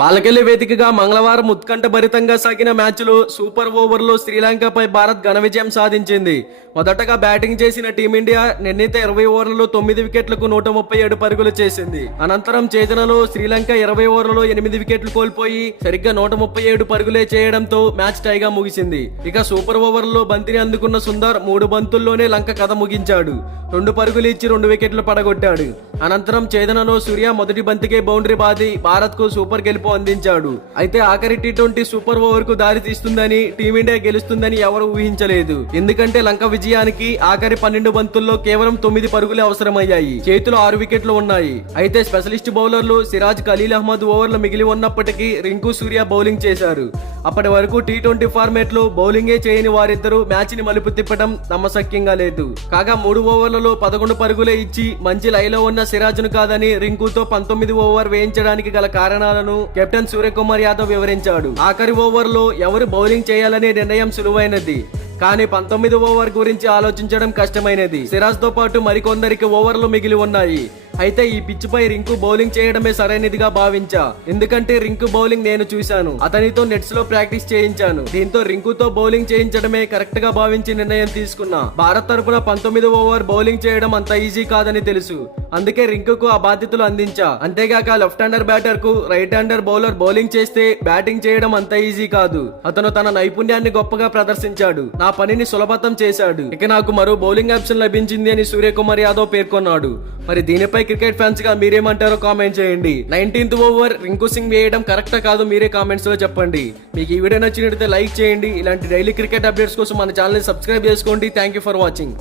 పాలకెల్లి వేదికగా మంగళవారం ఉత్కంఠభరితంగా సాగిన మ్యాచ్లో సూపర్ ఓవర్లో శ్రీలంకపై భారత్ ఘన విజయం సాధించింది. మొదటగా బ్యాటింగ్ చేసిన టీమిండియా నిర్ణీత 20 ఓవర్లలో 9 వికెట్లకు 137 పరుగులు చేసింది. అనంతరం ఛేదనలో శ్రీలంక 20 ఓవర్లలో 8 వికెట్లు కోల్పోయి సరిగ్గా 137 పరుగులే చేయడంతో మ్యాచ్ టైగా ముగిసింది. ఇక సూపర్ ఓవర్లో బంతిని అందుకున్న సుందర్ 3 బంతుల్లోనే లంక కథ ముగించాడు. 2 పరుగులు ఇచ్చి 2 వికెట్లు పడగొట్టాడు. అనంతరం ఛేదనలో సూర్య మొదటి బంతికే బౌండరీ బాది భారత్ కు సూపర్ గెలుపు అందించాడు. అయితే ఆఖరి టీ20 సూపర్ ఓవర్ కు దారి తీస్తుందని, టీమిండియా గెలుస్తుందని ఎవరు ఊహించలేదు. ఎందుకంటే లంక విజయానికి ఆఖరి 12 బంతుల్లో కేవలం 9 పరుగులే అవసరమయ్యాయి. చేతిలో 6 వికెట్లు ఉన్నాయి. అయితే స్పెషలిస్ట్ బౌలర్లు సిరాజ్, ఖలీల్ అహ్మద్ ఓవర్లు మిగిలి ఉన్నప్పటికీ రింకు, సూర్య బౌలింగ్ చేశారు. అప్పటి వరకు టీ20 ఫార్మేట్ లో బౌలింగే చేయని వారిద్దరూ మ్యాచ్ ని మలుపు తిప్పడం నమ్మశక్యంగా లేదు. కాగా 3 ఓవర్లలో 11 పరుగులే ఇచ్చి మంచి లైలో ఉన్న సిరాజ్ ను కాదని రింకుతో 19 ఓవర్ వేయించడానికి గల కారణాలను కెప్టెన్ సూర్యకుమార్ యాదవ్ వివరించాడు. ఆఖరి ఓవర్ లో ఎవరు బౌలింగ్ చేయాలనే నిర్ణయం సులువైనది, కానీ 19 ఓవర్ గురించి ఆలోచించడం కష్టమైనది. సిరాజ్ తో పాటు మరికొందరికి ఓవర్లు మిగిలి ఉన్నాయి. అయితే ఈ పిచ్ పై రింకు బౌలింగ్ చేయడమే సరైనదిగా భావించా. ఎందుకంటే రింకు బౌలింగ్ నేను చూశాను, అతనితో నెట్స్ లో ప్రాక్టీస్ చేయించాను. దీంతో రింకుతో బౌలింగ్ చేయించడమే కరెక్ట్ గా భావించి నిర్ణయం తీసుకున్నా. భారత్ తరపున 19 ఓవర్ బౌలింగ్ చేయడం అంత ఈజీ కాదని తెలుసు, అందుకే రింకుకు ఆ బాధ్యతలు అందించా. అంతేగాక లెఫ్ట్ హ్యాండర్ బ్యాటర్ కు రైట్ హ్యాండర్ బౌలర్ బౌలింగ్ చేస్తే బ్యాటింగ్ చేయడం అంత ఈజీ కాదు. అతను తన నైపుణ్యాన్ని గొప్పగా ప్రదర్శించాడు, నా పనిని సులభతం చేశాడు. ఇక నాకు మరో బౌలింగ్ ఆప్షన్ లభించింది అని సూర్యకుమార్ యాదవ్ పేర్కొన్నాడు. మరి దీనిపై క్రికెట్ ఫ్యాన్స్ గా మీరేమంటారో కామెంట్ చేయండి. 19th ఓవర్ రింకు సింగ్ వేయడం కరెక్టా కాదు మీరే కామెంట్స్ లో చెప్పండి. మీకు ఈ వీడియో నచ్చినట్లయితే లైక్ చేయండి. ఇలాంటి డైలీ క్రికెట్ అప్డేట్స్ కోసం మన ఛానల్ ని సబ్స్క్రైబ్ చేసుకోండి. Thank you for watching.